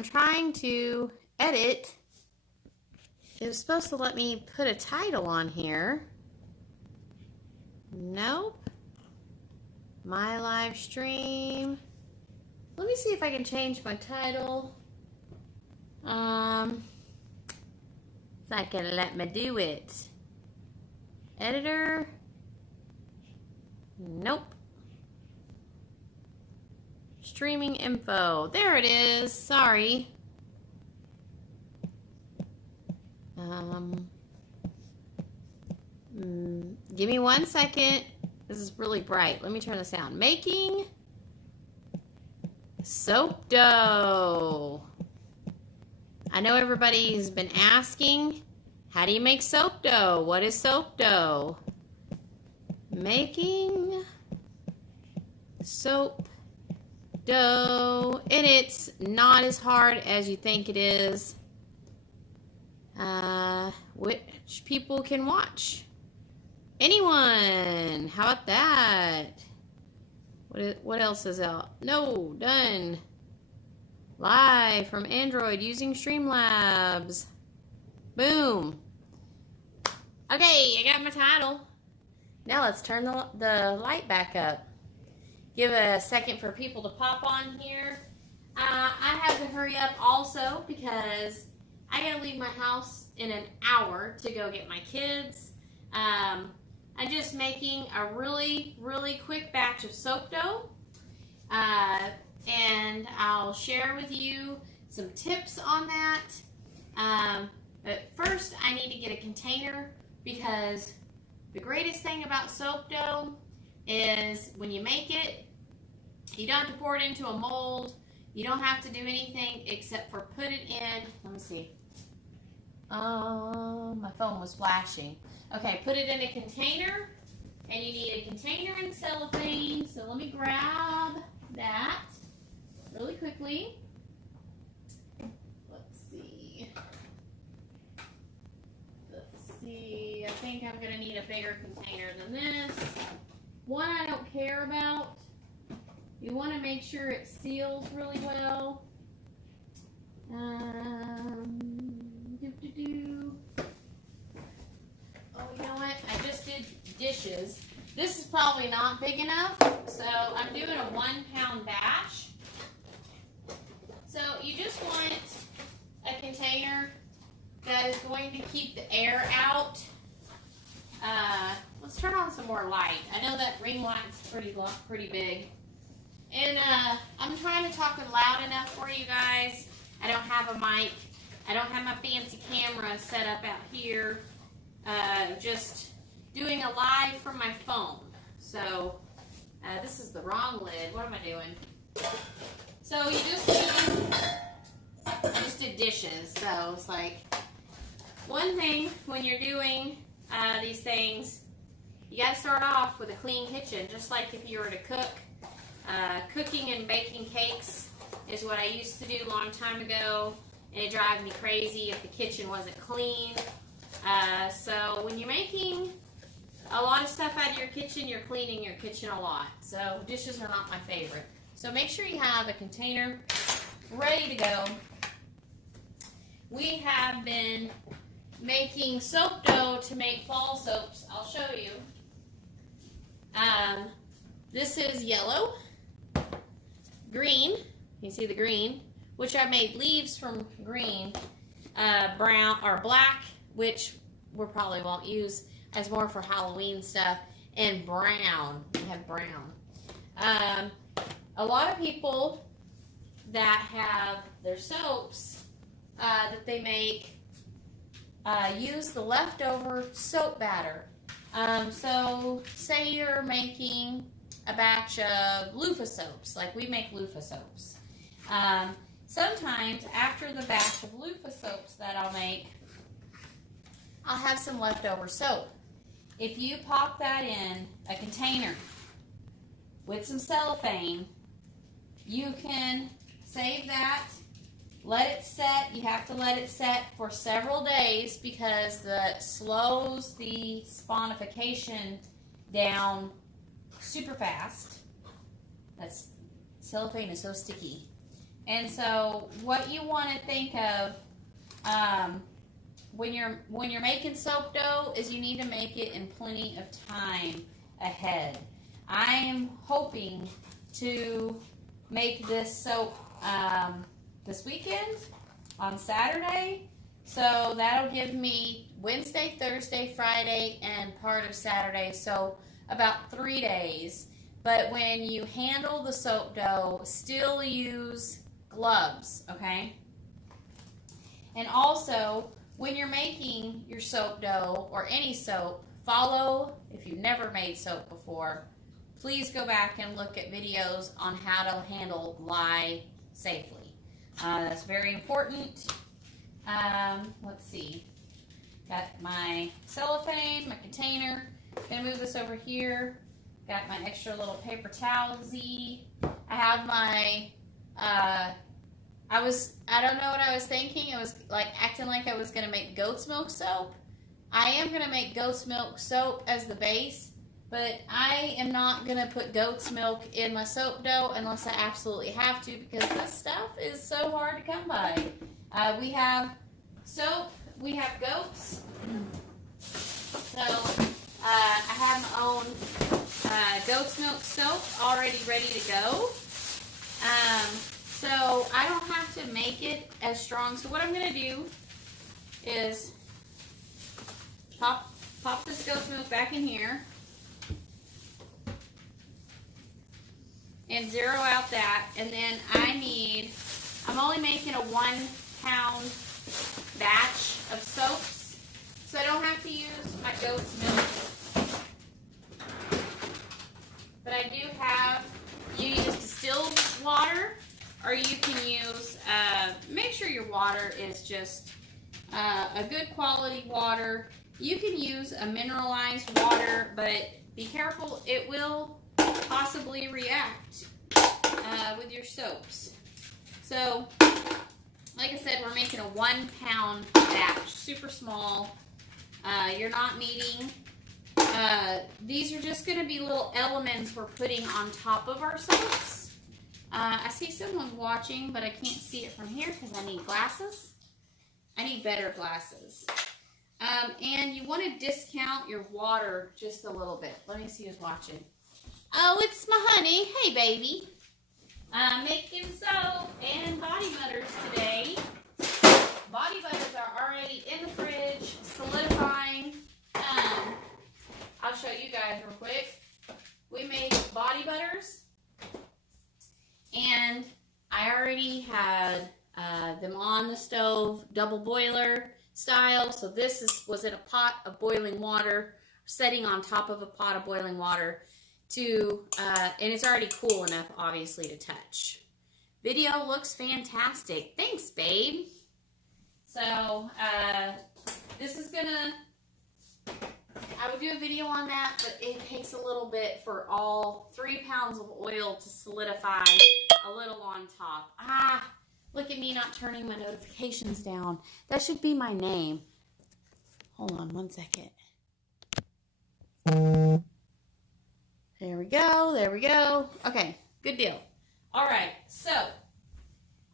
I'm trying to edit. It was supposed to let me put a title on here. Nope. My live stream. Let me see if I can change my title. It's not gonna let me do it. Editor. Nope. Streaming info. There it is. Sorry. Give me 1 second. This is really bright. Let me turn this down. Making soap dough. I know everybody's been asking, how do you make soap dough? What is soap dough? Making soap dough, and it's not as hard as you think it is. Which people can watch? Anyone? How about that? What else is out? No, done. Live from Android using Streamlabs. Boom. Okay, I got my title. Now let's turn the light back up. Give a second for people to pop on here. I have to hurry up also because I gotta leave my house in an hour to go get my kids. I'm just making a really, really quick batch of soap dough. And I'll share with you some tips on that. But first I need to get a container because the greatest thing about soap dough is when you make it, you don't have to pour it into a mold. You don't have to do anything except for put it in. Let me see. My phone was flashing. Okay, put it in a container, and you need a container and cellophane. So let me grab that really quickly. Let's see. I think I'm going to need a bigger container than this. One I don't care about. You want to make sure it seals really well. Oh, you know what? I just did dishes. This is probably not big enough, so I'm doing a 1 pound batch. So you just want a container that is going to keep the air out. Let's turn on some more light. I know that ring light's pretty big. And I'm trying to talk loud enough for you guys. I don't have a mic. I don't have my fancy camera set up out here. Just doing a live from my phone. So this is the wrong lid. What am I doing? So you I just did dishes. So it's like one thing when you're doing these things, you got to start off with a clean kitchen, just like if you were to cook. Cooking and baking cakes is what I used to do a long time ago, and it drives me crazy if the kitchen wasn't clean. So when you're making a lot of stuff out of your kitchen, you're cleaning your kitchen a lot. So dishes are not my favorite. So make sure you have a container ready to go. We have been making soap dough to make fall soaps. I'll show you. This is yellow, green, you see the green, which I made leaves from green, brown or black, which we probably won't use as more for Halloween stuff, and brown. We have brown. A lot of people that have their soaps that they make use the leftover soap batter. So say you're making a batch of loofah soaps, like we make loofah soaps. Sometimes after the batch of loofah soaps that I'll make, I'll have some leftover soap. If you pop that in a container with some cellophane, you can save that, let it set. You have to let it set for several days because that slows the spawnification down super fast. Cellophane is so sticky. And so what you want to think of when you're making soap dough is you need to make it in plenty of time ahead. I am hoping to make this soap this weekend on Saturday. So that'll give me Wednesday, Thursday, Friday, and part of Saturday. So about 3 days. But when you handle the soap dough, still use gloves, okay? And also, when you're making your soap dough or any soap, follow, if you've never made soap before, please go back and look at videos on how to handle lye safely. That's very important. Let's see. Got my cellophane, my container. Gonna move this over here. Got my extra little paper towelsy. I have my, I don't know what I was thinking. I was like acting like I was gonna make goat's milk soap. I am gonna make goat's milk soap as the base, but I am not gonna put goat's milk in my soap dough unless I absolutely have to, because this stuff is so hard to come by. We have soap, we have goats. So I have my own goat's milk soap already ready to go. So I don't have to make it as strong. So what I'm going to do is pop this goat's milk back in here and zero out that. And then I'm only making a 1 pound batch of soaps, so I don't have to use my goat's milk. But I do have, you use distilled water, or you can use, make sure your water is just a good quality water. You can use a mineralized water, but be careful, it will possibly react with your soaps. So, like I said, we're making a 1 pound batch, super small. You're not needing, these are just going to be little elements we're putting on top of our soaps. I see someone watching, but I can't see it from here because I need glasses. I need better glasses. And you want to discount your water just a little bit. Let me see who's watching. Oh, it's my honey. Hey, baby. Making soap and body butters today. Body butters are already in the fridge, solidifying. I'll show you guys real quick. We made body butters, and I already had them on the stove, double boiler style. So this was in a pot of boiling water, setting on top of a pot of boiling water to, and it's already cool enough, obviously, to touch. Video looks fantastic. Thanks, babe. So, this is gonna, I would do a video on that, but it takes a little bit for all 3 pounds of oil to solidify a little on top. Look at me not turning my notifications down. That should be my name. Hold on 1 second. There we go. There we go. Okay, good deal. All right, so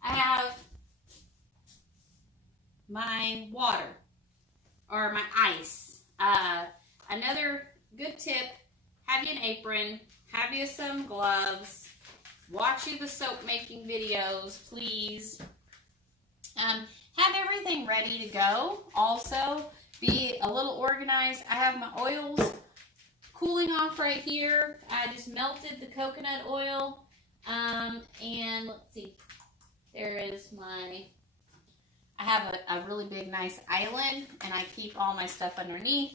I have my water or my ice. Another good tip, have you an apron, have you some gloves, watch you the soap making videos, please. Have everything ready to go. Also, be a little organized. I have my oils cooling off right here. I just melted the coconut oil. And let's see, there is I have a really big, nice island, and I keep all my stuff underneath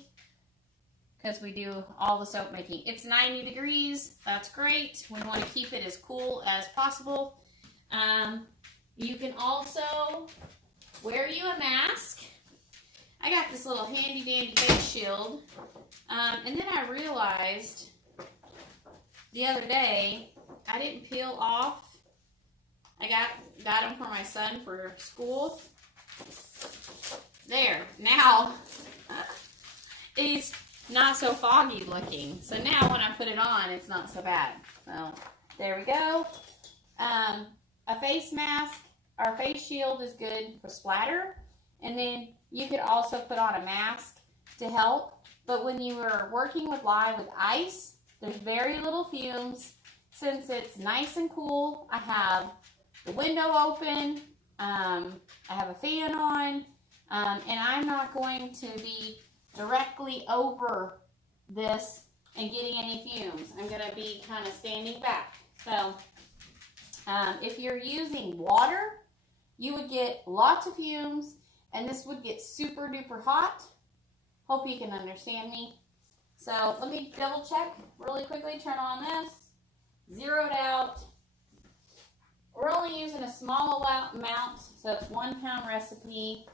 because we do all the soap making. It's 90 degrees. That's great. We want to keep it as cool as possible. You can also wear you a mask. I got this little handy dandy face shield. And then I realized the other day I didn't peel off. I got them for my son for school. There. Now it's not so foggy looking. So now when I put it on, it's not so bad. So there we go. a face mask or face shield is good for splatter. And then you could also put on a mask to help. But when you are working with live with ice, there's very little fumes. Since it's nice and cool, I have the window open. I have a fan on. And I'm not going to be directly over this and getting any fumes. I'm going to be kind of standing back. So if you're using water, you would get lots of fumes, and this would get super duper hot. Hope you can understand me. So let me double check really quickly. Turn on this. Zeroed out. We're only using a small amount, so it's 1 pound recipe.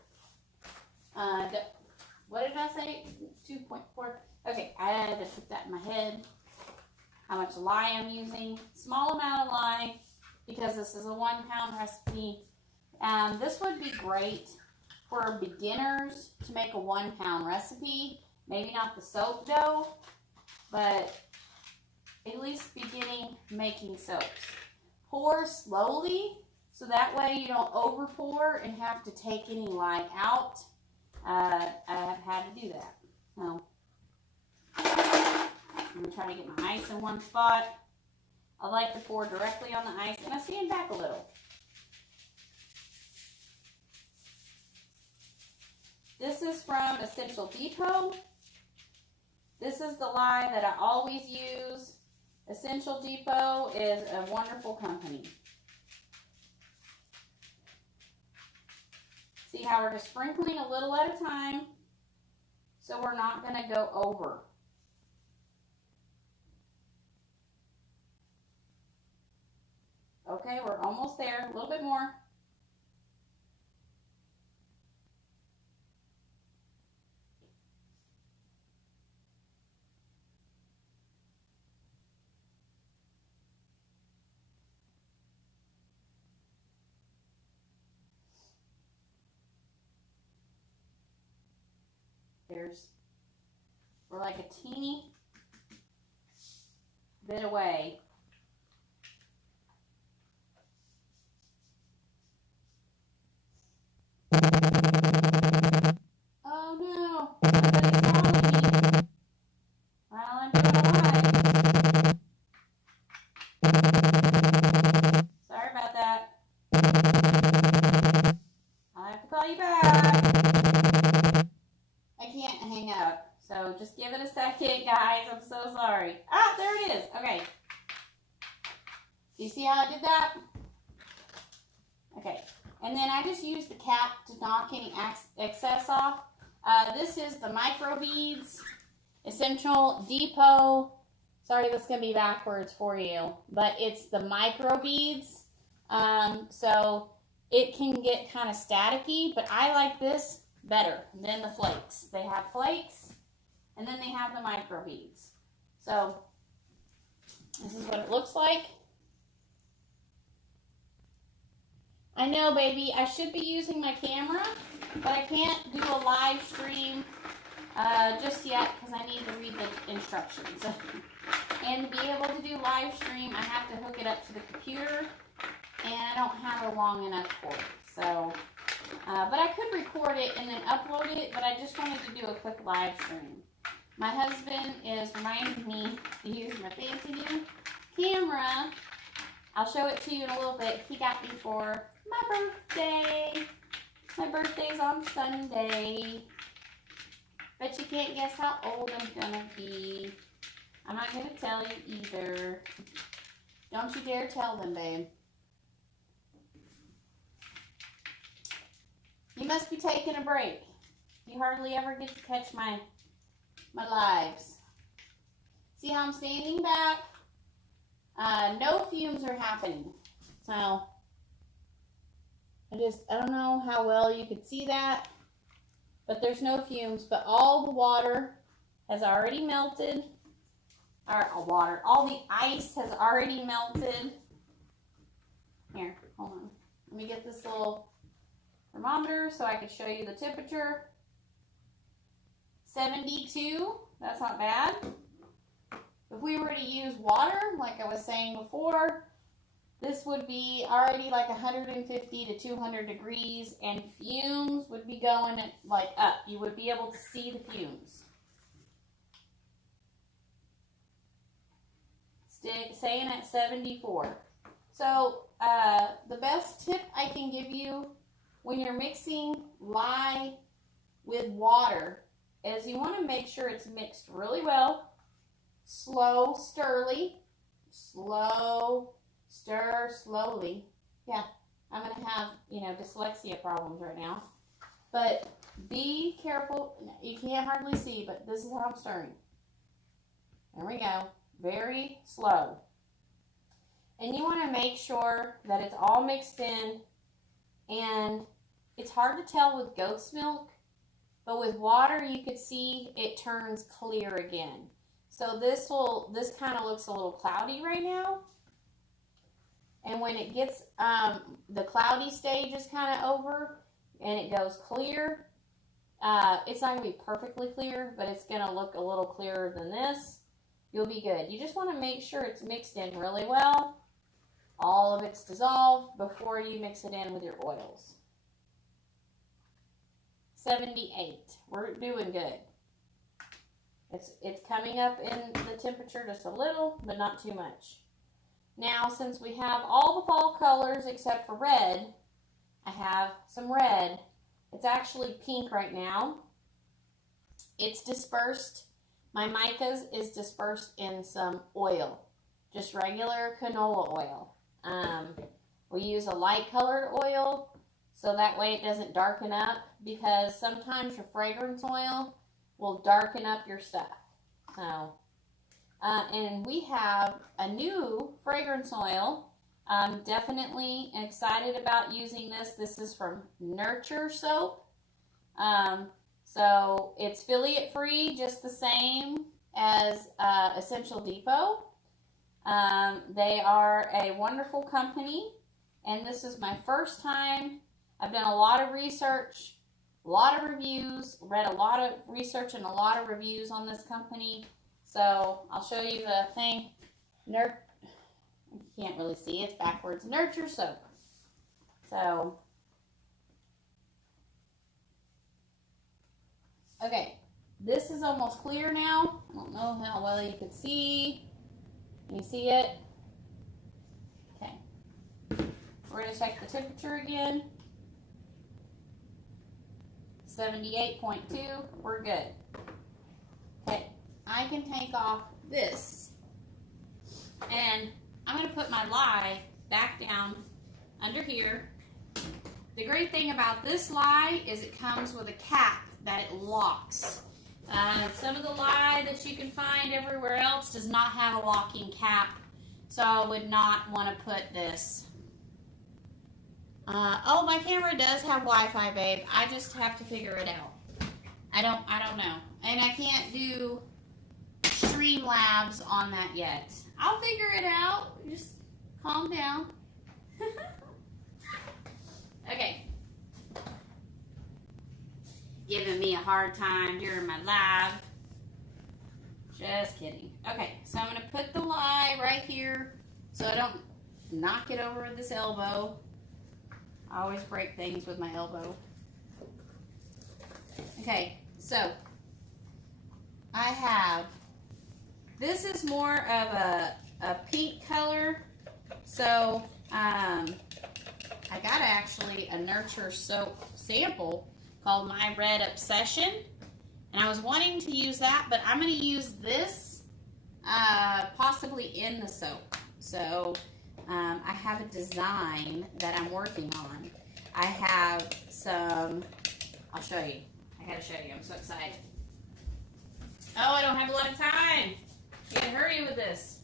What did I say? 2.4. Okay, I had to put that in my head. How much lye I'm using. Small amount of lye, because this is a 1 pound recipe. This would be great for beginners to make a 1 pound recipe. Maybe not the soap dough, but at least beginning making soaps. Pour slowly, so that way you don't over pour and have to take any lye out. I have had to do that. So I'm going to try to get my ice in one spot. I like to pour directly on the ice, and I stand back a little. This is from Essential Depot. This is the lye that I always use. Essential Depot is a wonderful company. See how we're just sprinkling a little at a time, so we're not going to go over. Okay, we're almost there. A little bit more. We're like a teeny bit away. Oh no, somebody's calling me while I'm doing live. Sorry about that. I'll have to call you back. I can't hang up, so just give it a second, guys. I'm so sorry. Ah, there it is. Okay. Do you see how I did that? Okay. And then I just used the cap to knock any excess off. This is the Microbeads Essential Depot. Sorry, that's going to be backwards for you. But it's the Microbeads. So it can get kind of staticky, but I like this better than the flakes. They have flakes, and then they have the microbeads. So this is what it looks like. I know, baby, I should be using my camera, but I can't do a live stream just yet because I need to read the instructions. And to be able to do live stream, I have to hook it up to the computer, and I don't have a long enough cord. So but I could record it and then upload it, but I just wanted to do a quick live stream. My husband is reminding me to use my fancy new camera. I'll show it to you in a little bit. He got me for my birthday. My birthday's on Sunday. Bet you can't guess how old I'm gonna be. I'm not gonna tell you either. Don't you dare tell them, babe. You must be taking a break. You hardly ever get to catch my lives. See how I'm standing back? No fumes are happening. So, I don't know how well you could see that, but there's no fumes, but all the water has already melted. All the ice has already melted. Here, hold on. Let me get this little thermometer so I can show you the temperature. 72, that's not bad. If we were to use water, like I was saying before, this would be already like 150 to 200 degrees, and fumes would be going like up. You would be able to see the fumes. Staying at 74. So the best tip I can give you when you're mixing lye with water is you want to make sure it's mixed really well. Slow stir slowly. Yeah, I'm going to have, dyslexia problems right now. But be careful. You can't hardly see, but this is how I'm stirring. There we go. Very slow. And you want to make sure that it's all mixed in. And it's hard to tell with goat's milk, but with water you could see it turns clear again. So this kind of looks a little cloudy right now. And when it gets, the cloudy stage is kind of over and it goes clear, it's not going to be perfectly clear, but it's going to look a little clearer than this. You'll be good. You just want to make sure it's mixed in really well. All of it's dissolved before you mix it in with your oils. 78. We're doing good. It's coming up in the temperature just a little, but not too much. Now, since we have all the fall colors except for red, I have some red. It's actually pink right now. It's dispersed. My micas is dispersed in some oil, just regular canola oil. We use a light colored oil so that way it doesn't darken up, because sometimes your fragrance oil will darken up your stuff. So, and we have a new fragrance oil. I'm definitely excited about using this. This is from Nurture Soap. So it's affiliate free, just the same as Essential Depot. They are a wonderful company, and this is my first time. I've done a lot of research, a lot of reviews, read a lot of research and a lot of reviews on this company. So I'll show you the thing. You can't really see, it's backwards. Nurture Soap. So, okay, this is almost clear now. I don't know how well you can see. Can you see it? Okay. We're going to check the temperature again. 78.2. We're good. Okay. I can take off this. And I'm going to put my lye back down under here. The great thing about this lye is it comes with a cap that it locks. Some of the lye that you can find everywhere else does not have a locking cap, so I would not want to put this. Oh, my camera does have Wi-Fi, babe. I just have to figure it out. I don't know, and I can't do Streamlabs on that yet. I'll figure it out. Just calm down. Okay. Giving me a hard time during my live. Just kidding. Okay, so I'm going to put the lye right here so I don't knock it over this elbow. I always break things with my elbow. Okay, so I have, this is more of a pink color. So I got actually a Nurture Soap sample called My Red Obsession, and I was wanting to use that, but I'm going to use this possibly in the soap. So I have a design that I'm working on. I have some, I'll show you. I gotta show you, I'm so excited. Oh, I don't have a lot of time. I gotta hurry with this.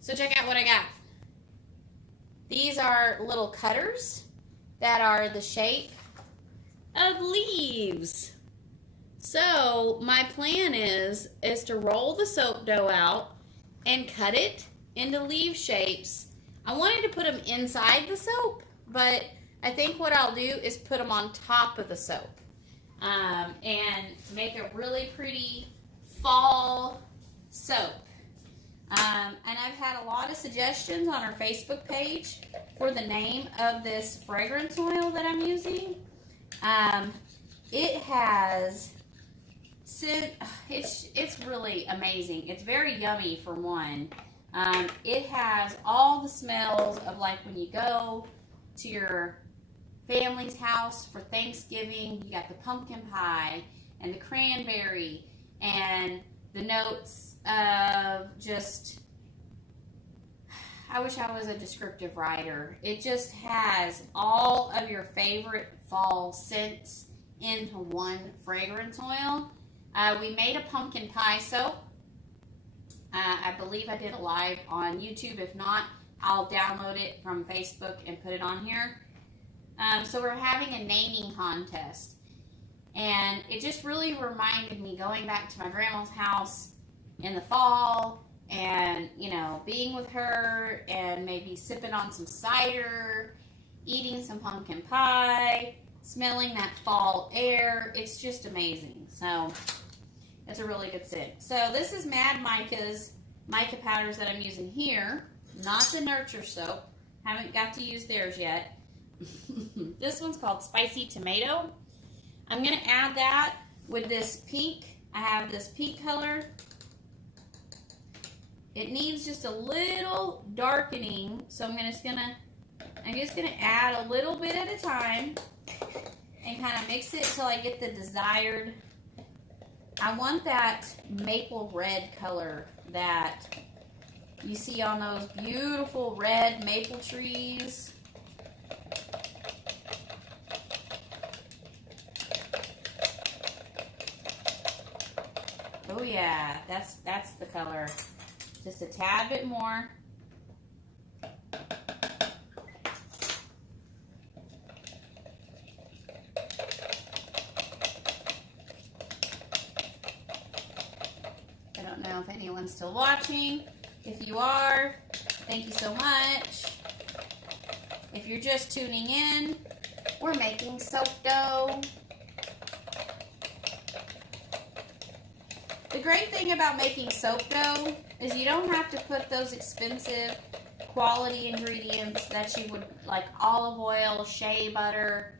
So check out what I got. These are little cutters that are the shape of leaves. So my plan is to roll the soap dough out and cut it into leaf shapes. I wanted to put them inside the soap, but I think what I'll do is put them on top of the soap and make a really pretty fall soap. And I've had a lot of suggestions on our Facebook page for the name of this fragrance oil that I'm using. It has, it's really amazing. It's very yummy for one. It has all the smells of like when you go to your family's house for Thanksgiving. You got the pumpkin pie and the cranberry and the notes of just, I wish I was a descriptive writer. It just has all of your favorite fall scents into one fragrance oil. We made a pumpkin pie soap. I believe I did a live on YouTube. If not, I'll download it from Facebook and put it on here. So we're having a naming contest. And it just really reminded me going back to my grandma's house in the fall and, you know, being with her and maybe sipping on some cider, eating some pumpkin pie, smelling that fall air. It's just amazing. So it's a really good scent. So this is Mad Mica's mica powders that I'm using here, not the Nurture soap. Haven't got to use theirs yet. This one's called Spicy Tomato. I'm going to add that with this pink. I have this pink color. It needs just a little darkening, so I'm just gonna add a little bit at a time and kind of mix it till I get the desired. I want that maple red color that you see on those beautiful red maple trees. Oh yeah, that's the color. Just a tad bit more. I don't know if anyone's still watching. If you are, thank you so much. If you're just tuning in, we're making soap dough. The great thing about making soap dough is you don't have to put those expensive quality ingredients that you would, like olive oil, shea butter.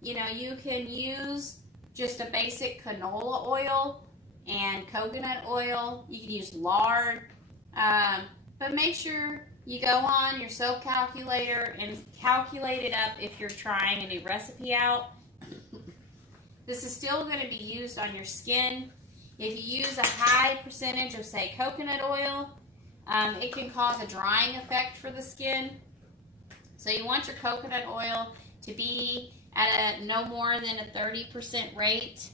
You know, you can use just a basic canola oil and coconut oil. You can use lard. But make sure you go on your soap calculator and calculate it up if you're trying a new recipe out. This is still going to be used on your skin. If you use a high percentage of, say, coconut oil, it can cause a drying effect for the skin. So you want your coconut oil to be at no more than a 30% rate.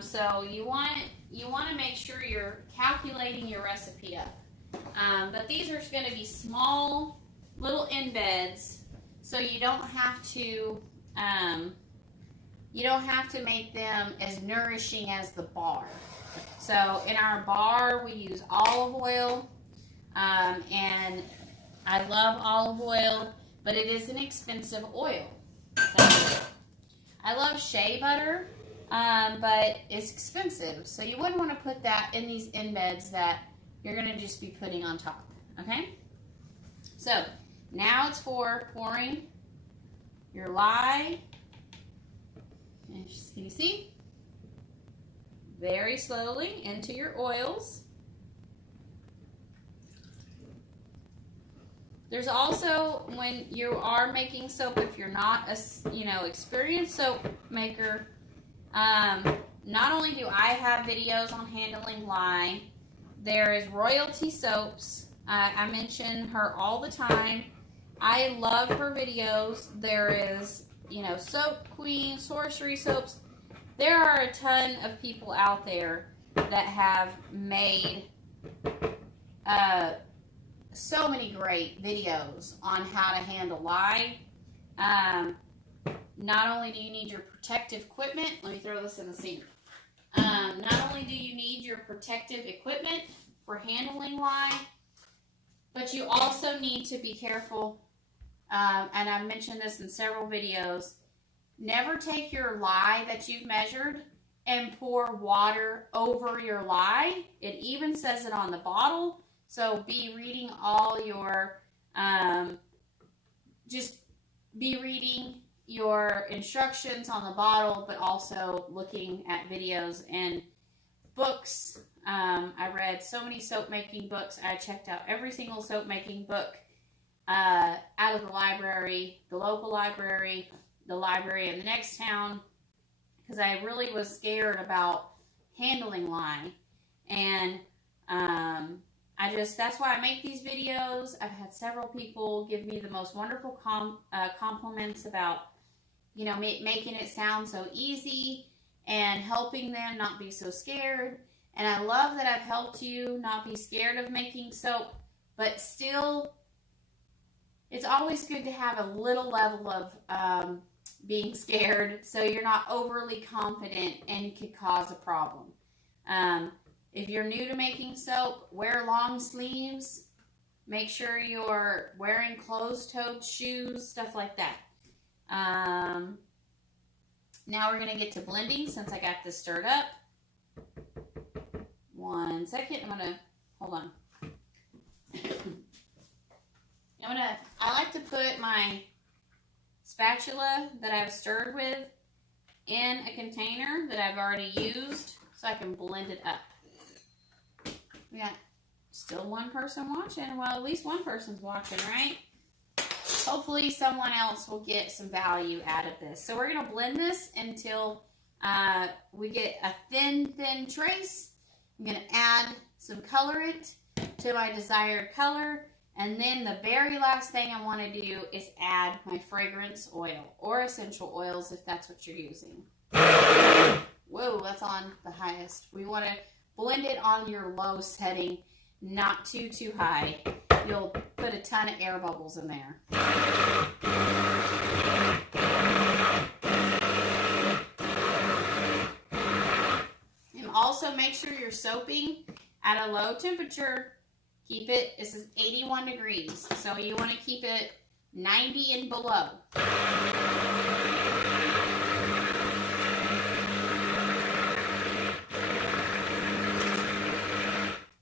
So you want to make sure you're calculating your recipe up. But these are going to be small little embeds, so you don't have to make them as nourishing as the bar. So in our bar, we use olive oil, and I love olive oil, but it is an expensive oil. So I love shea butter, but it's expensive, so you wouldn't want to put that in these embeds that you're going to just be putting on top, okay? So now it's for pouring your lye. And can you see? Very slowly into your oils. There's also, when you are making soap, if you're not a experienced soap maker, not only do I have videos on handling lye, there is Royalty Soaps. I mention her all the time. I love her videos. There is, Soap Queen, Sorcery Soaps. There are a ton of people out there that have made so many great videos on how to handle lye. Not only do you need your protective equipment, let me throw this in the sink. Not only do you need your protective equipment for handling lye, but you also need to be careful, and I've mentioned this in several videos, never take your lye that you've measured and pour water over your lye. It even says it on the bottle. So be reading all your, just be reading your instructions on the bottle, but also looking at videos and books. I read so many soap making books. I checked out every single soap making book out of the library, the local library, the library in the next town, because I really was scared about handling lye. And that's why I make these videos. I've had several people give me the most wonderful compliments about, you know, making it sound so easy and helping them not be so scared. And I love that I've helped you not be scared of making soap, but still, it's always good to have a little level of being scared so you're not overly confident and it could cause a problem. If you're new to making soap, wear long sleeves. Make sure you're wearing closed-toed shoes, stuff like that. Now we're going to get to blending since I got this stirred up. 1 second. Hold on. I like to put my spatula that I've stirred with in a container that I've already used so I can blend it up. We got still one person watching. Well, at least one person's watching, right? Hopefully someone else will get some value out of this. So we're going to blend this until we get a thin trace. I'm going to add some colorant to my desired color. And then the very last thing I want to do is add my fragrance oil or essential oils if that's what you're using. Whoa, that's on the highest. We want to blend it on your low setting, not too high. You'll put a ton of air bubbles in there. And also make sure you're soaping at a low temperature. Keep it, this is 81 degrees, so you want to keep it 90 and below.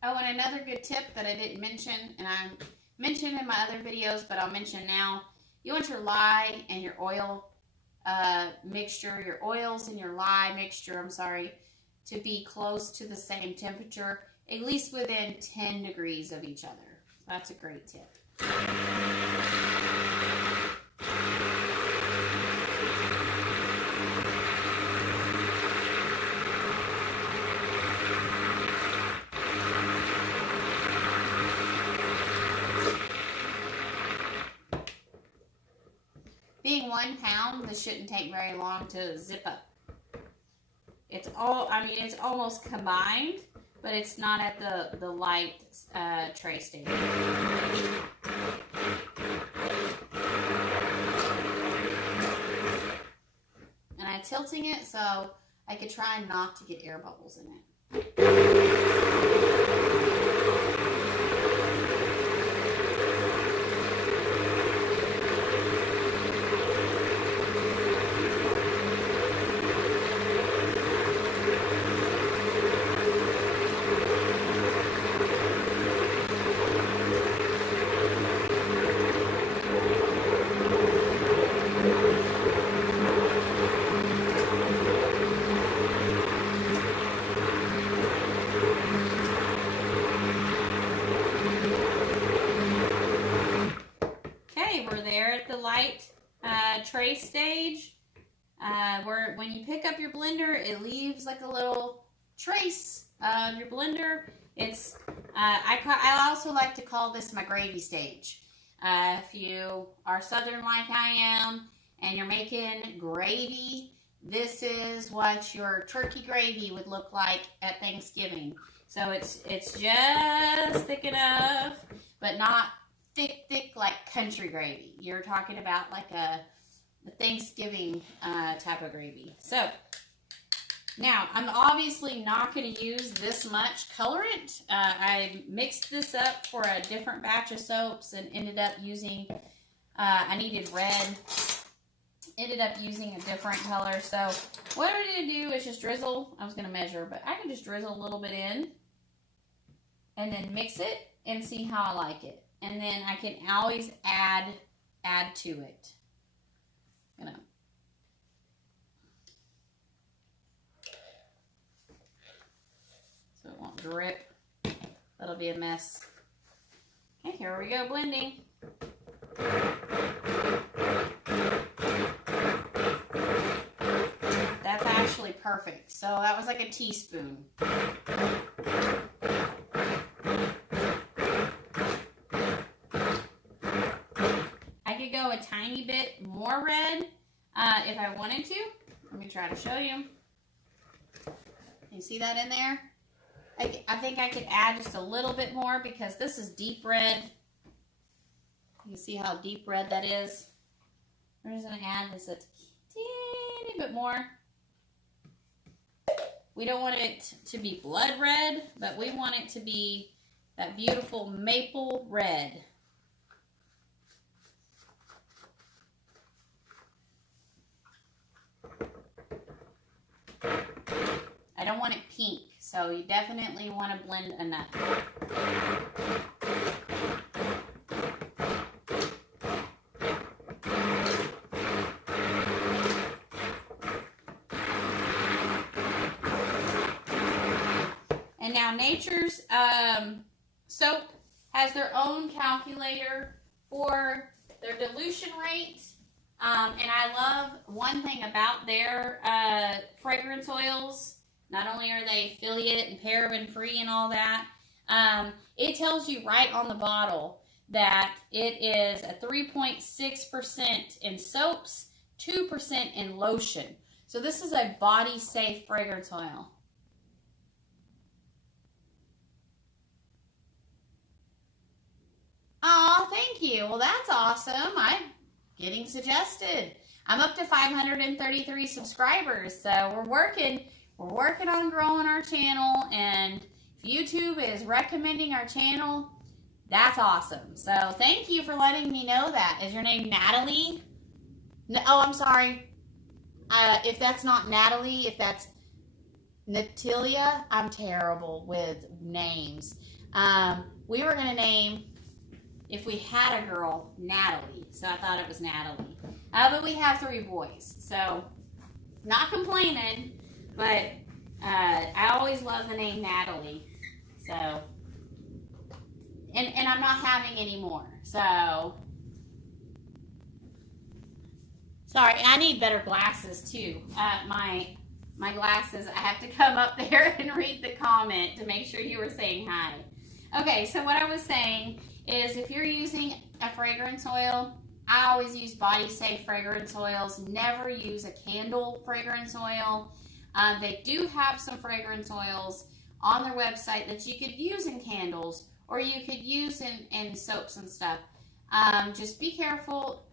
Oh, and another good tip that I didn't mention, and I mentioned in my other videos, but I'll mention now, you want your lye and your oil mixture, your oils and your lye mixture, to be close to the same temperature, at least within 10 degrees of each other. That's a great tip. Being 1 pound, this shouldn't take very long to zip up. It's almost combined, but it's not at the light tray stage. And I'm tilting it so I could try not to get air bubbles in it. We're there at the light tray stage. Where when you pick up your blender, it leaves like a little trace of your blender. It's I also like to call this my gravy stage. If you are southern like I am and you're making gravy, this is what your turkey gravy would look like at Thanksgiving. So it's just thick enough, but not thick like country gravy. You're talking about like a Thanksgiving type of gravy. So now I'm obviously not going to use this much colorant. I mixed this up for a different batch of soaps and ended up using I needed red ended up using a different color. So what I'm going to do is just drizzle. I was going to measure, but I can just drizzle a little bit in and then mix it and see how I like it. And then I can always add to it. So it won't drip. That'll be a mess. Okay, here we go, blending. That's actually perfect. So that was like a teaspoon. I could go a tiny bit more red if I wanted to. Let me try to show you. You see that in there? I think I could add just a little bit more because this is deep red. You see how deep red that is? We're just going to add this a teeny bit more. We don't want it to be blood red, but we want it to be that beautiful maple red. I don't want it pink, so you definitely want to blend enough. And now Nature's soap has their own calculator for their dilution rate. And I love one thing about their fragrance oils. Not only are they affiliate and paraben free and all that, it tells you right on the bottle that it is a 3.6% in soaps, 2% in lotion. So this is a body safe fragrance oil. Oh, thank you. Well, that's awesome. I'm getting suggested. I'm up to 533 subscribers, so we're working on growing our channel, and if YouTube is recommending our channel, that's awesome. So thank you for letting me know that. Is your name Natalie? No, oh, I'm sorry. If that's not Natalie, if that's Natalia, I'm terrible with names. We were going to name, if we had a girl, Natalie. So I thought it was Natalie. But we have 3 boys. So, not complaining, but I always love the name Natalie. So, and I'm not having any more. So, sorry, I need better glasses too. My glasses, I have to come up there and read the comment to make sure you were saying hi. Okay, so what I was saying is if you're using a fragrance oil, I always use body safe fragrance oils. Never use a candle fragrance oil. They do have some fragrance oils on their website that you could use in candles or you could use in soaps and stuff. Just be careful.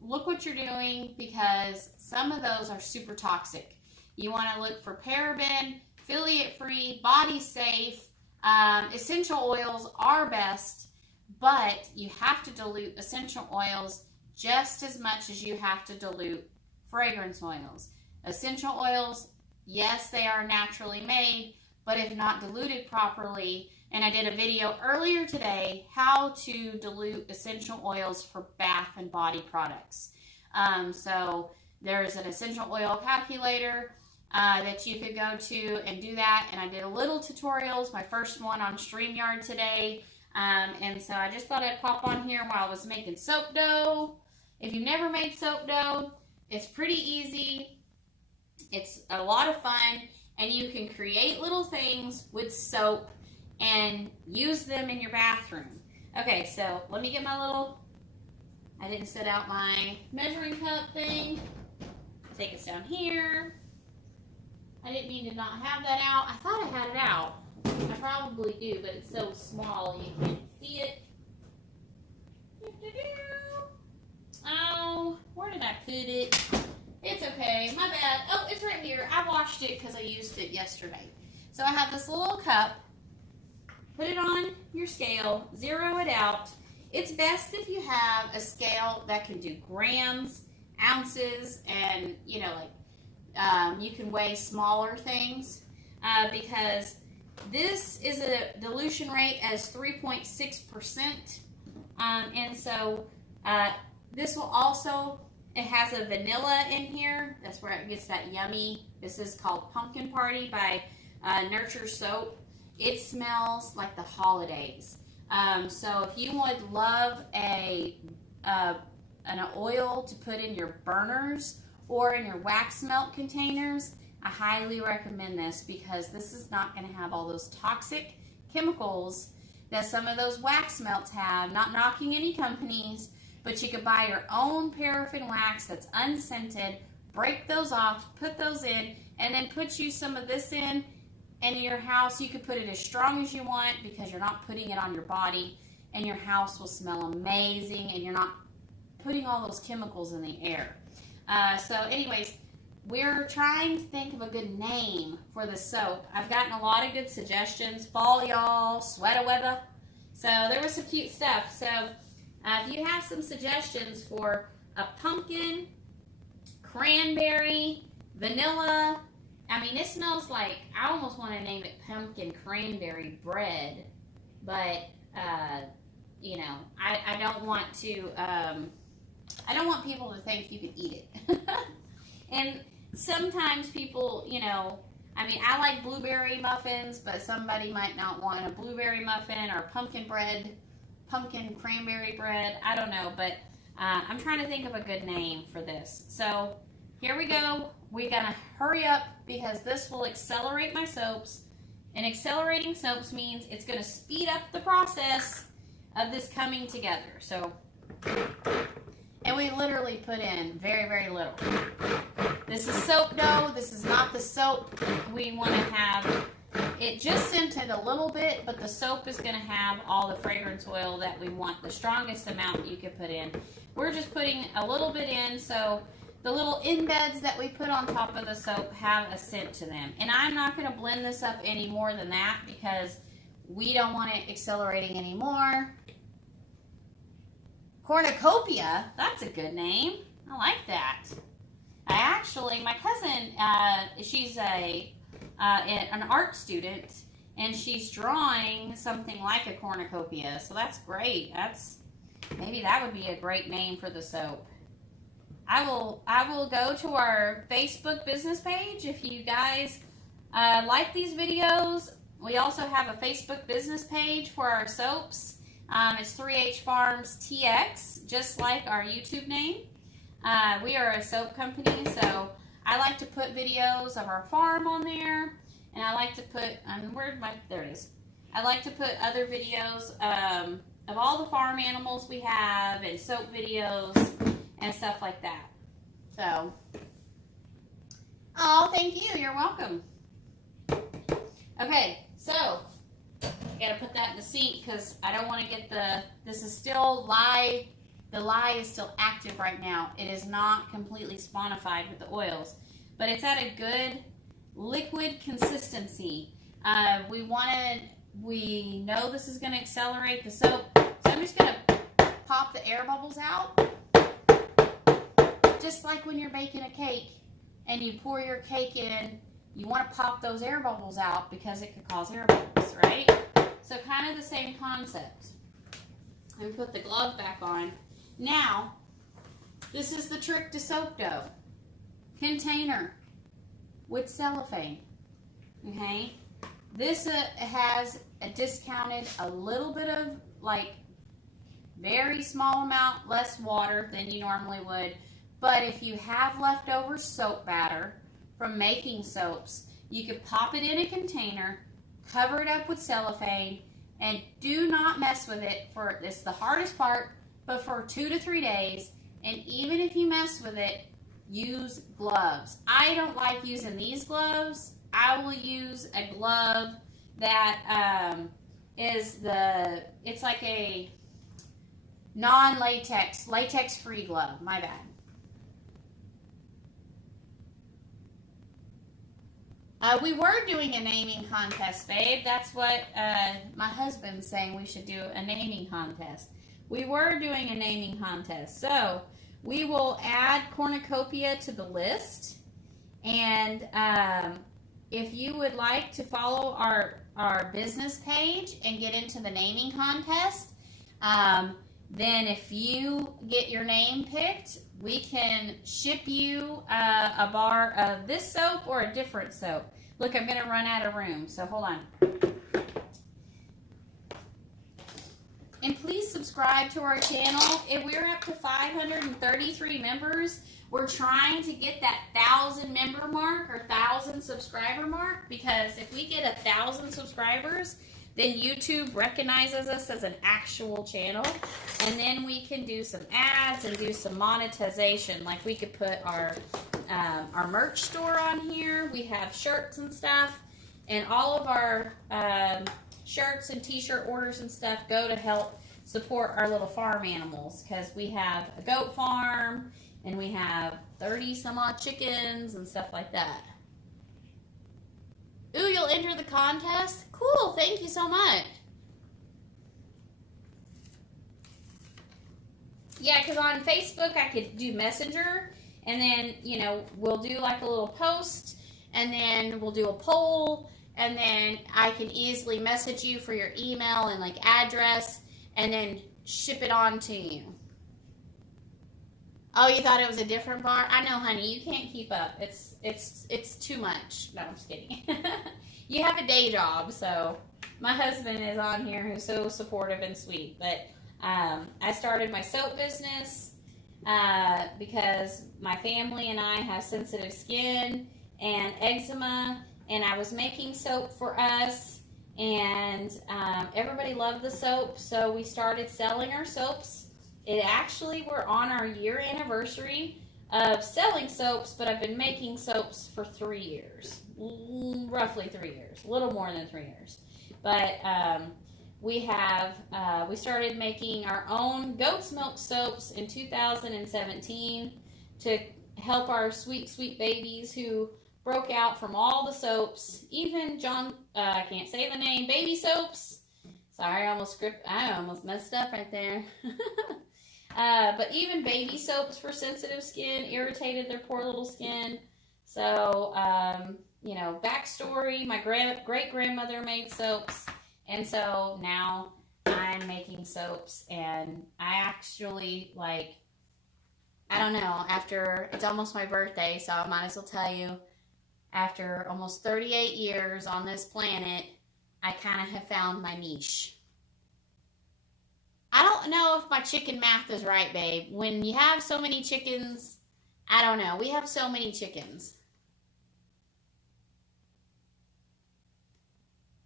Look what you're doing because some of those are super toxic. You want to look for paraben, affiliate free, body safe. Essential oils are best, but you have to dilute essential oils just as much as you have to dilute fragrance oils. Essential oils, yes, they are naturally made, but if not diluted properly, and I did a video earlier today, how to dilute essential oils for bath and body products. So there's an essential oil calculator that you could go to and do that, and I did a little tutorials, my first one on StreamYard today. And so I just thought I'd pop on here while I was making soap dough. If you've never made soap dough, it's pretty easy. It's a lot of fun, and you can create little things with soap and use them in your bathroom. Okay, so let me get my little, I didn't set out my measuring cup thing. Take this down here. I didn't mean to not have that out. I thought I had it out. I probably do, but it's so small you can't see it. Oh, where did I put it? It's okay, my bad. Oh, it's right here. I washed it because I used it yesterday. So I have this little cup. Put it on your scale, zero it out. It's best if you have a scale that can do grams, ounces, and you know, you can weigh smaller things because this is a dilution rate as 3.6%, and so this will also, it has a vanilla in here. That's where it gets that yummy. This is called Pumpkin Party by Nurture Soap. It smells like the holidays. So if you would love an oil to put in your burners or in your wax melt containers, I highly recommend this because this is not going to have all those toxic chemicals that some of those wax melts have. Not knocking any companies, but you could buy your own paraffin wax that's unscented, break those off, put those in, and then put you some of this in your house. You could put it as strong as you want because you're not putting it on your body, and your house will smell amazing, and you're not putting all those chemicals in the air. So anyways, we're trying to think of a good name for the soap. I've gotten a lot of good suggestions. Fall, y'all, sweater weather. So there was some cute stuff. So if you have some suggestions for a pumpkin, cranberry, vanilla, I mean, it smells like, I almost want to name it pumpkin cranberry bread, but, you know, I don't want to, I don't want people to think you can eat it. And sometimes people, you know, I mean, I like blueberry muffins, but somebody might not want a blueberry muffin or pumpkin bread, pumpkin cranberry bread. I don't know, but I'm trying to think of a good name for this. So here we go. We're going to hurry up because this will accelerate my soaps. And accelerating soaps means it's going to speed up the process of this coming together. So, and we literally put in very, very little. This is soap dough. This is not the soap we want to have. It just scented a little bit, but the soap is going to have all the fragrance oil that we want, the strongest amount you could put in. We're just putting a little bit in, so the little embeds that we put on top of the soap have a scent to them. And I'm not going to blend this up any more than that because we don't want it accelerating anymore. Cornucopia, that's a good name. I like that. My cousin, she's an art student, and she's drawing something like a cornucopia. So that's great. Maybe that would be a great name for the soap. I will go to our Facebook business page if you guys like these videos. We also have a Facebook business page for our soaps. It's 3H Farms TX, just like our YouTube name. We are a soap company, so I like to put videos of our farm on there, and I like to put, there it is. I like to put other videos of all the farm animals we have, and soap videos, and stuff like that. So, oh, thank you. You're welcome. Okay, so, gotta put that in the sink because I don't want to get this is still lye. The lye is still active right now. It is not completely spawnified with the oils, but it's at a good liquid consistency. We know this is going to accelerate the soap, so I'm just going to pop the air bubbles out. Just like when you're baking a cake and you pour your cake in, you want to pop those air bubbles out because it could cause air bubbles, right? So kind of the same concept. Let me put the glove back on. Now, this is the trick to soap dough. Container with cellophane, okay? This has a discounted a little bit of, like, very small amount, less water than you normally would. But if you have leftover soap batter from making soaps, you could pop it in a container, cover it up with cellophane, and do not mess with it for, this is the hardest part, but for 2 to 3 days. And even if you mess with it, use gloves. I don't like using these gloves. I will use a glove that it's like a non-latex, latex-free glove. My bad. We were doing a naming contest, babe. That's what my husband's saying we should do, a naming contest. We were doing a naming contest. So we will add cornucopia to the list. And if you would like to follow our business page and get into the naming contest, then if you get your name picked, we can ship you a bar of this soap or a different soap. Look, I'm going to run out of room, so hold on. And please subscribe to our channel. If we're up to 533 members, we're trying to get that 1,000 member mark or 1,000 subscriber mark, because if we get 1,000 subscribers, then YouTube recognizes us as an actual channel, and then we can do some ads and do some monetization. Like we could put our merch store on here. We have shirts and stuff, and all of our shirts and t-shirt orders and stuff go to help support our little farm animals, because we have a goat farm and we have 30 some odd chickens and stuff like that. Ooh, you'll enter the contest? Cool, thank you so much. Yeah, because on Facebook I could do Messenger, and then, you know, we'll do like a little post, and then we'll do a poll, and then I can easily message you for your email and like address, and then ship it on to you. Oh, you thought it was a different bar? I know, honey, you can't keep up. It's too much. No, I'm just kidding. You have a day job, so my husband is on here who's so supportive and sweet. But I started my soap business because my family and I have sensitive skin and eczema, and I was making soap for us, and everybody loved the soap, so we started selling our soaps. It actually, we're on our year anniversary of selling soaps, but I've been making soaps for 3 years, roughly 3 years, a little more than 3 years. But we started making our own goat's milk soaps in 2017 to help our sweet, sweet babies who broke out from all the soaps, even I can't say the name, Baby Soaps. Sorry, I almost messed up right there. But even Baby Soaps for sensitive skin irritated their poor little skin. So, you know, backstory, my great-grandmother made soaps, and so now I'm making soaps, and I actually, like, I don't know, it's almost my birthday, so I might as well tell you, after almost 38 years on this planet, I kind of have found my niche. I don't know if my chicken math is right, babe. When you have so many chickens, I don't know. We have so many chickens.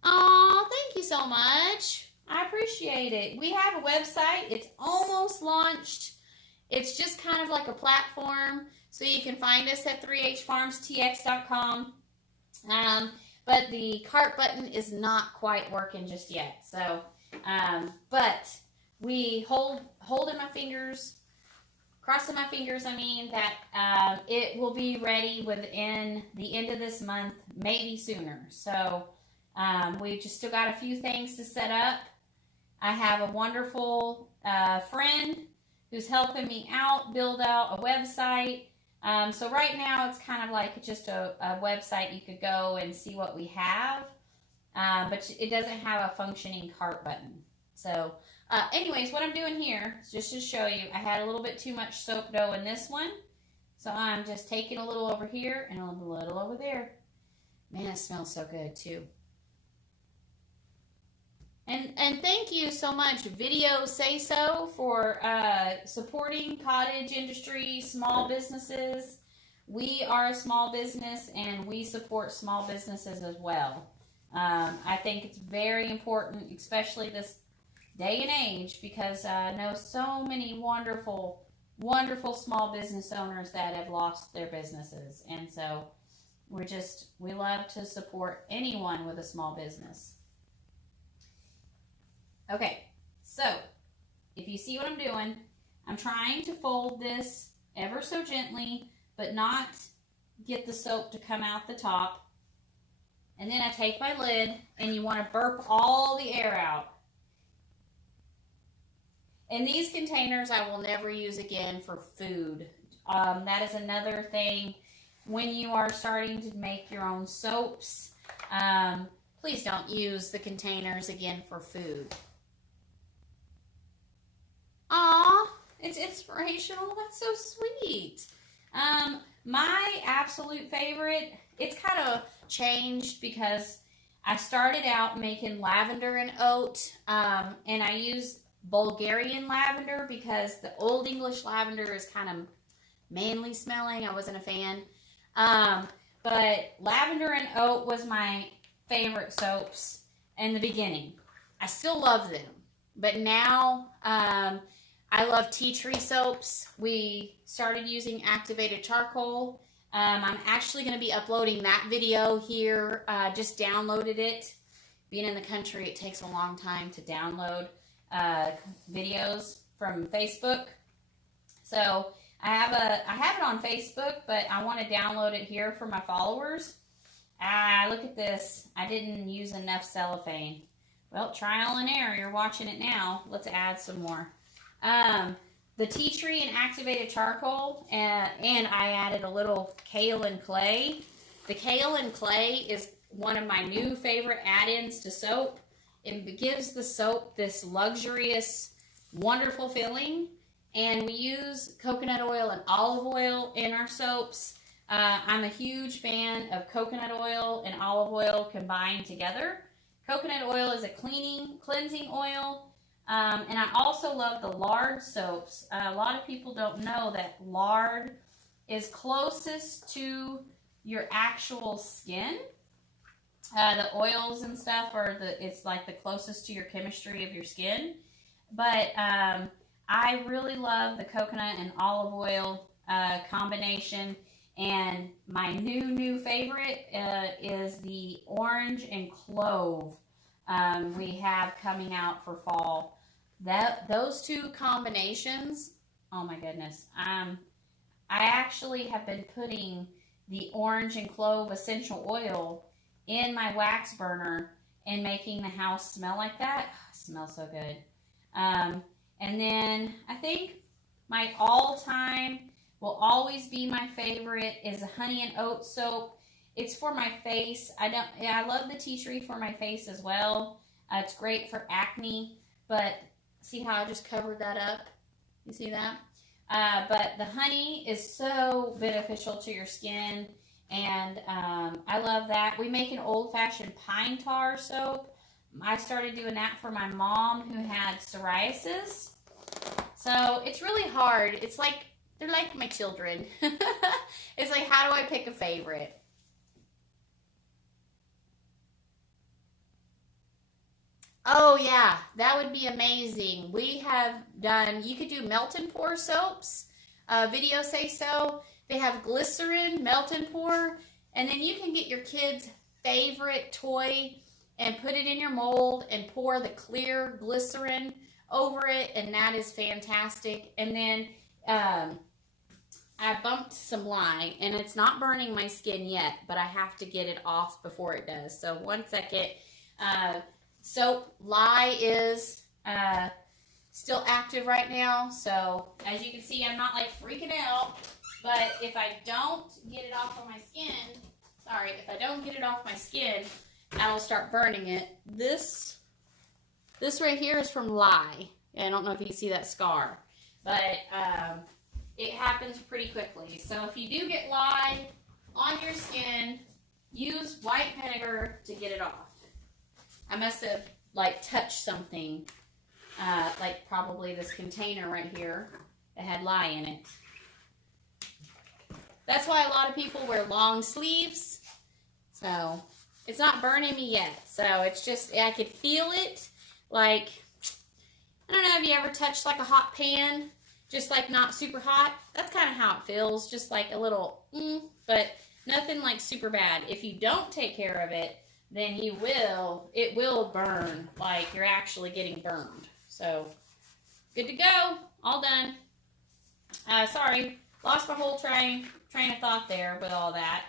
Oh, thank you so much. I appreciate it. We have a website. It's almost launched. It's just kind of like a platform. So you can find us at 3hfarmstx.com. But the cart button is not quite working just yet. So, but we holding my fingers, crossing my fingers, I mean, that it will be ready within the end of this month, maybe sooner. So we just still got a few things to set up. I have a wonderful friend who's helping me out build out a website. So right now it's kind of like just a website you could go and see what we have, but it doesn't have a functioning cart button. So anyways, what I'm doing here is just to show you, I had a little bit too much soap dough in this one, so I'm just taking a little over here and a little over there. Man, it smells so good too. And thank you so much, Video Say So, for supporting cottage industry, small businesses. We are a small business, and we support small businesses as well. I think it's very important, especially this day and age, because I know so many wonderful, wonderful small business owners that have lost their businesses. And so we love to support anyone with a small business. Okay, so if you see what I'm doing, I'm trying to fold this ever so gently, but not get the soap to come out the top. And then I take my lid, and you want to burp all the air out. And these containers I will never use again for food. That is another thing when you are starting to make your own soaps. Please don't use the containers again for food. Aw, it's inspirational. That's so sweet. My absolute favorite, it's kind of changed because I started out making lavender and oat, and I use Bulgarian lavender because the Old English lavender is kind of manly smelling. I wasn't a fan. But lavender and oat was my favorite soaps in the beginning. I still love them, but now I love tea tree soaps. We started using activated charcoal. I'm actually going to be uploading that video here. Just downloaded it. Being in the country, it takes a long time to download videos from Facebook. So I have it on Facebook, but I want to download it here for my followers. Look at this. I didn't use enough cellophane. Well, trial and error. You're watching it now. Let's add some more. The tea tree and activated charcoal, and I added a little kaolin clay. The kaolin clay is one of my new favorite add-ins to soap. It gives the soap this luxurious, wonderful feeling. And we use coconut oil and olive oil in our soaps. I'm a huge fan of coconut oil and olive oil combined together. Coconut oil is a cleansing oil. And I also love the lard soaps. A lot of people don't know that lard is closest to your actual skin. The oils and stuff it's like the closest to your chemistry of your skin. But I really love the coconut and olive oil combination. And my new favorite is the orange and clove we have coming out for fall. Those two combinations, oh my goodness. I actually have been putting the orange and clove essential oil in my wax burner and making the house smell like that. It smells so good. And then I think my all-time will always be my favorite is a honey and oat soap. It's for my face. I love the tea tree for my face as well. It's great for acne, but see how I just covered that up? You see that? But the honey is so beneficial to your skin, and I love that. We make an old-fashioned pine tar soap. I started doing that for my mom who had psoriasis. So it's really hard. It's like, they're like my children. It's like, how do I pick a favorite? Oh yeah, that would be amazing. We have done, you could do melt and pour soaps. Video say so. They have glycerin, melt and pour, and then you can get your kid's favorite toy and put it in your mold and pour the clear glycerin over it, and that is fantastic. And then I bumped some lye, and it's not burning my skin yet, but I have to get it off before it does. So 1 second. Soap lye is still active right now, so as you can see, I'm not like freaking out. But if I don't get it off of my skin, I'll start burning it. This right here is from lye. I don't know if you can see that scar, but it happens pretty quickly. So if you do get lye on your skin, use white vinegar to get it off. I must have like touched something, like probably this container right here that had lye in it. That's why a lot of people wear long sleeves. So it's not burning me yet. So it's just, I could feel it. Like, I don't know if you ever touched like a hot pan, just like not super hot. That's kind of how it feels. Just like a little, but nothing like super bad. If you don't take care of it, then it will burn, like you're actually getting burned. So, good to go. All done. Sorry, lost my whole train of thought there with all that.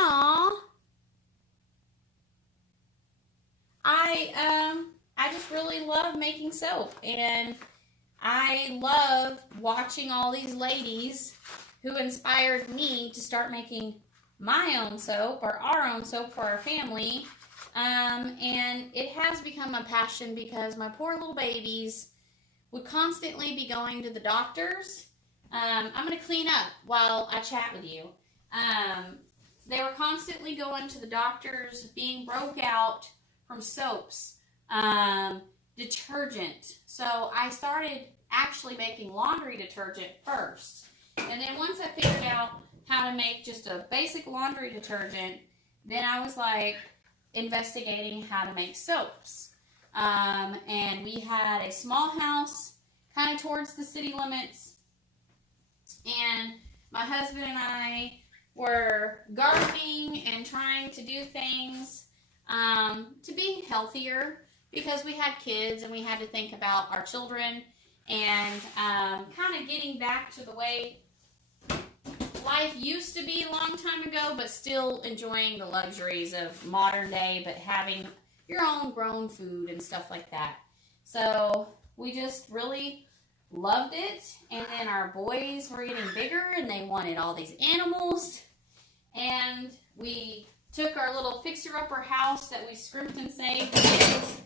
Aw. I just really love making soap, and I love watching all these ladies who inspired me to start making my own soap or our own soap for our family. And it has become a passion because my poor little babies would constantly be going to the doctors. I'm going to clean up while I chat with you. They were constantly going to the doctors, being broke out from soaps, detergent. So I started actually making laundry detergent first. And then once I figured out how to make just a basic laundry detergent, then I was like investigating how to make soaps. And we had a small house kind of towards the city limits. And my husband and I were gardening and trying to do things to be healthier because we had kids and we had to think about our children and kind of getting back to the way life used to be a long time ago, but still enjoying the luxuries of modern day, but having your own grown food and stuff like that. So we just really loved it. And then our boys were getting bigger and they wanted all these animals. And we took our little fixer-upper house that we scrimped and saved for kids,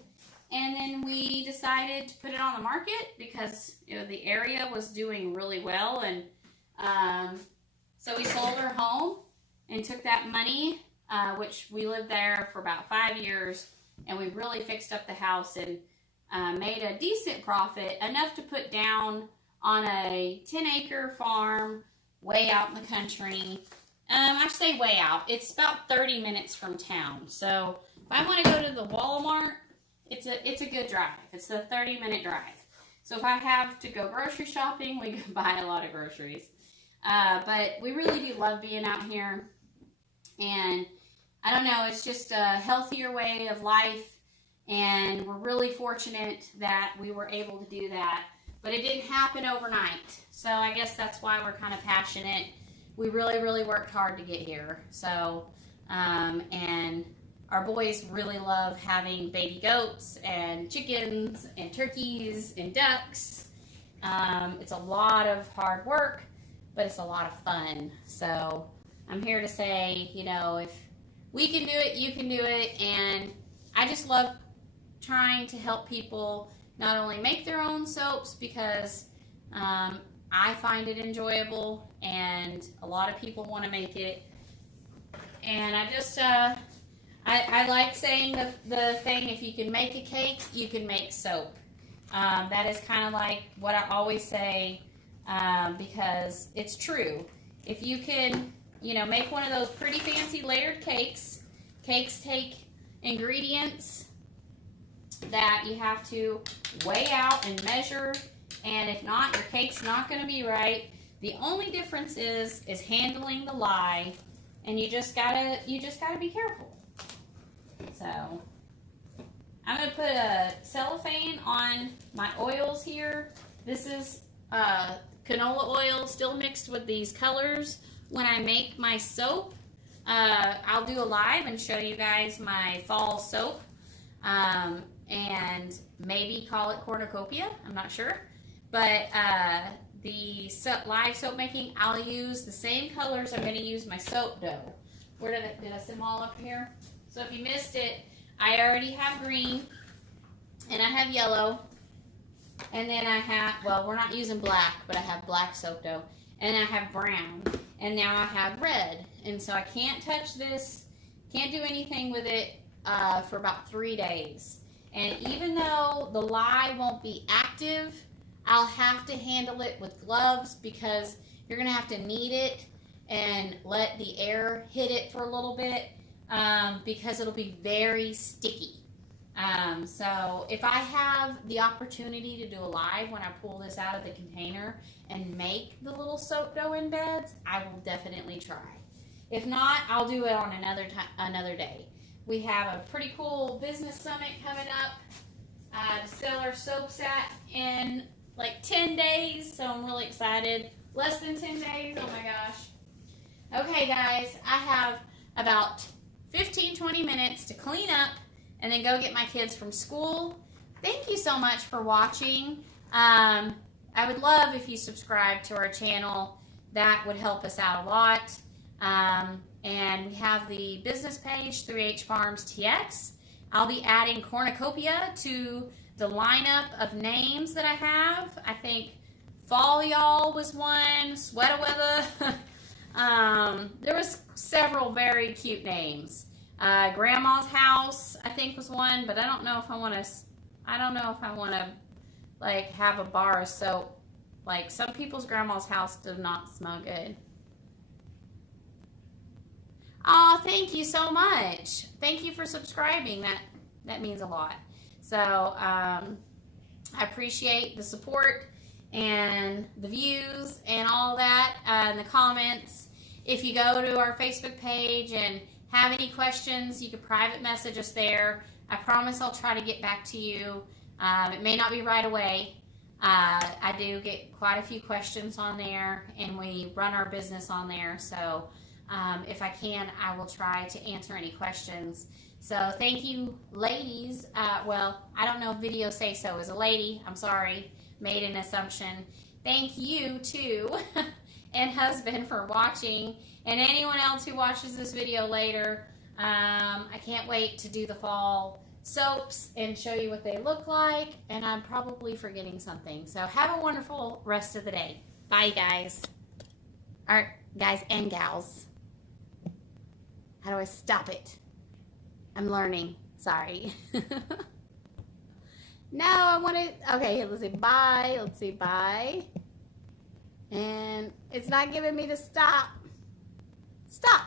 and then we decided to put it on the market because the area was doing really well. And so we sold our home and took that money, which we lived there for about 5 years, and we really fixed up the house and made a decent profit, enough to put down on a 10-acre farm way out in the country. I say way out. It's about 30 minutes from town. So if I want to go to the Walmart, it's a good drive. It's a 30-minute drive. So if I have to go grocery shopping, we can buy a lot of groceries. But we really do love being out here. And I don't know, it's just a healthier way of life. And we're really fortunate that we were able to do that. But it didn't happen overnight. So I guess that's why we're kind of passionate. We really, really worked hard to get here. So, and our boys really love having baby goats and chickens and turkeys and ducks. It's a lot of hard work, but it's a lot of fun. So I'm here to say, if we can do it, you can do it. And I just love trying to help people not only make their own soaps because I find it enjoyable, and a lot of people want to make it. And I just, I like saying the thing, if you can make a cake, you can make soap. That is kind of like what I always say, because it's true. If you can, make one of those pretty fancy layered cakes take ingredients that you have to weigh out and measure. And if not, your cake's not going to be right. The only difference is handling the lye, and you just gotta be careful. So I'm gonna put a cellophane on my oils here. This is canola oil, still mixed with these colors. When I make my soap, I'll do a live and show you guys my fall soap, and maybe call it cornucopia. I'm not sure. But the live soap making, I'll use the same colors I'm going to use my soap dough. Where did I set them all up here? So if you missed it, I already have green, and I have yellow, and then I have, well, we're not using black, but I have black soap dough, and I have brown, and now I have red. And so I can't touch this, can't do anything with it for about 3 days. And even though the lye won't be active, I'll have to handle it with gloves because you're going to have to knead it and let the air hit it for a little bit because it'll be very sticky. So if I have the opportunity to do a live when I pull this out of the container and make the little soap dough embeds, I will definitely try. If not, I'll do it on another day. We have a pretty cool business summit coming up to sell our soaps at in like 10 days, so I'm really excited. Less than 10 days, oh my gosh. Okay guys, I have about 15-20 minutes to clean up and then go get my kids from school. Thank you so much for watching. I would love if you subscribe to our channel. That would help us out a lot. And we have the business page, 3H Farms TX. I'll be adding cornucopia to the lineup of names that I have. I think Fall Y'all was one, Sweater Weather. There was several very cute names. Grandma's House, I think, was one, but I don't know if I want to, like, have a bar of soap. Like, some people's grandma's house does not smell good. Oh, thank you so much. Thank you for subscribing. That means a lot. So, I appreciate the support and the views and all that, and the comments. If you go to our Facebook page and have any questions, you can private message us there. I promise I'll try to get back to you. It may not be right away. I do get quite a few questions on there, and we run our business on there. So if I can, I will try to answer any questions. So thank you, ladies. Well, I don't know if video say so as a lady. I'm sorry, made an assumption. Thank you too, and husband, for watching, and anyone else who watches this video later. I can't wait to do the fall soaps and show you what they look like, and I'm probably forgetting something. So have a wonderful rest of the day. Bye, guys. All right, guys and gals. How do I stop it? I'm learning. Sorry. No, I want to. Okay, let's see. Bye. Let's see. Bye. And it's not giving me to stop. Stop.